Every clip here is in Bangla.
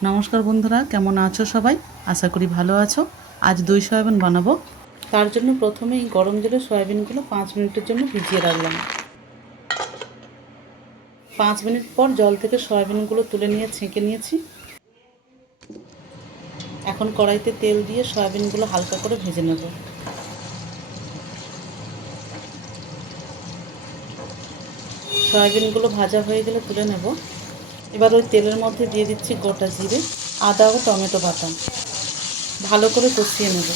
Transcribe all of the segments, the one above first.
নমস্কার বন্ধুরা, কেমন আছো সবাই? আশা করি ভালো আছো। আজ দই সয়াবিন বানাবো। তার জন্য প্রথমে এই গরম জলে সয়াবিনগুলো 5 মিনিটের জন্য ভিজিয়ে রাখলাম। 5 মিনিট পর জল থেকে সয়াবিনগুলো তুলে নিয়ে ছেঁকে নিয়েছি। এখন কড়াইতে তেল দিয়ে সয়াবিনগুলো হালকা করে ভেজে নেব। সয়াবিনগুলো ভাজা হয়ে গেলে তুলে নেব। এবার ওই তেলের মধ্যে দিয়ে দিচ্ছি গোটা জিরে, আদা ও টমেটো বাটা। ভালো করে কষিয়ে নেব।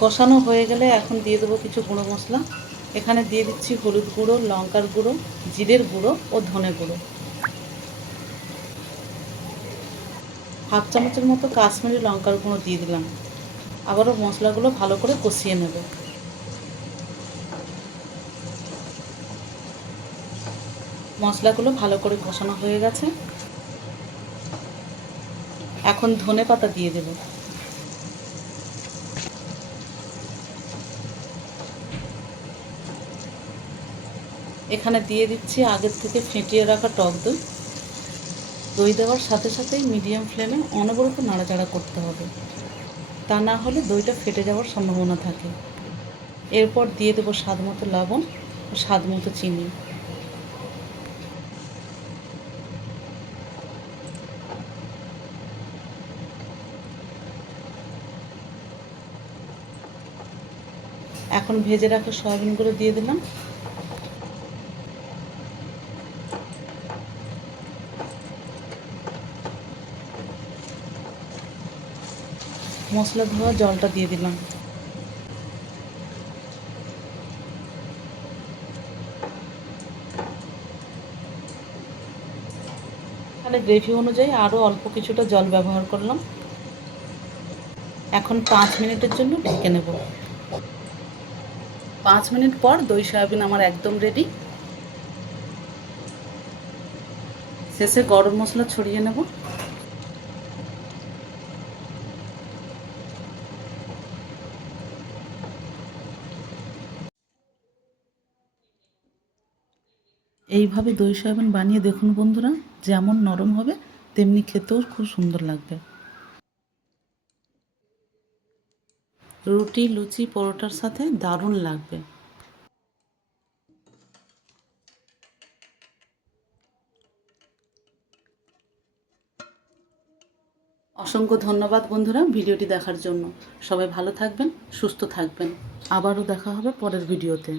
কষানো হয়ে গেলে এখন দিয়ে দেবো কিছু গুঁড়ো মশলা। এখানে দিয়ে দিচ্ছি হলুদ গুঁড়ো, লঙ্কার গুঁড়ো, জিরের গুঁড়ো ও ধনে গুঁড়ো। হাফ চামচের মতো কাশ্মীরি লঙ্কার গুঁড়ো দিয়ে দিলাম। আবারও মশলাগুলো ভালো করে কষিয়ে নেব। মশলাগুলো ভালো করে কষানো হয়ে গেছে। এখন ধনে পাতা দিয়ে দেব। এখানে দিয়ে দিচ্ছি আগের থেকে ফেটিয়ে রাখা টক দই। দই দেওয়ার সাথে সাথেই মিডিয়াম ফ্লেমে অনবরত নাড়াচাড়া করতে হবে, তা না হলে দইটা ফেটে যাওয়ার সম্ভাবনা থাকে। এরপর দিয়ে দেবো স্বাদ মতো লবণ ও স্বাদ মতো চিনি। এখন ভেজে রাখা সয়াবিনগুলো দিয়ে দিলাম। মশলা ধোয়া জলটা দিয়ে দিলাম। এখানে গ্রেভি অনুযায়ী আরও অল্প কিছুটা জল ব্যবহার করলাম। এখন 5 মিনিটের জন্য ঢেকে নেব। 5 মিনিট পর দই সয়াবিন আমার একদম রেডি। শেষে গরম মশলা ছড়িয়ে নেব। এইভাবে দই সয়াবিন বানিয়ে দেখুন বন্ধুরা, যেমন নরম হবে তেমনি খেতেও খুব সুন্দর লাগবে। রুটি, লুচি, পরোটার সাথে দারুণ লাগবে। অসংখ্য ধন্যবাদ বন্ধুরা ভিডিওটি দেখার জন্য। সবাই ভালো থাকবেন, সুস্থ থাকবেন। আবারও দেখা হবে পরের ভিডিওতে।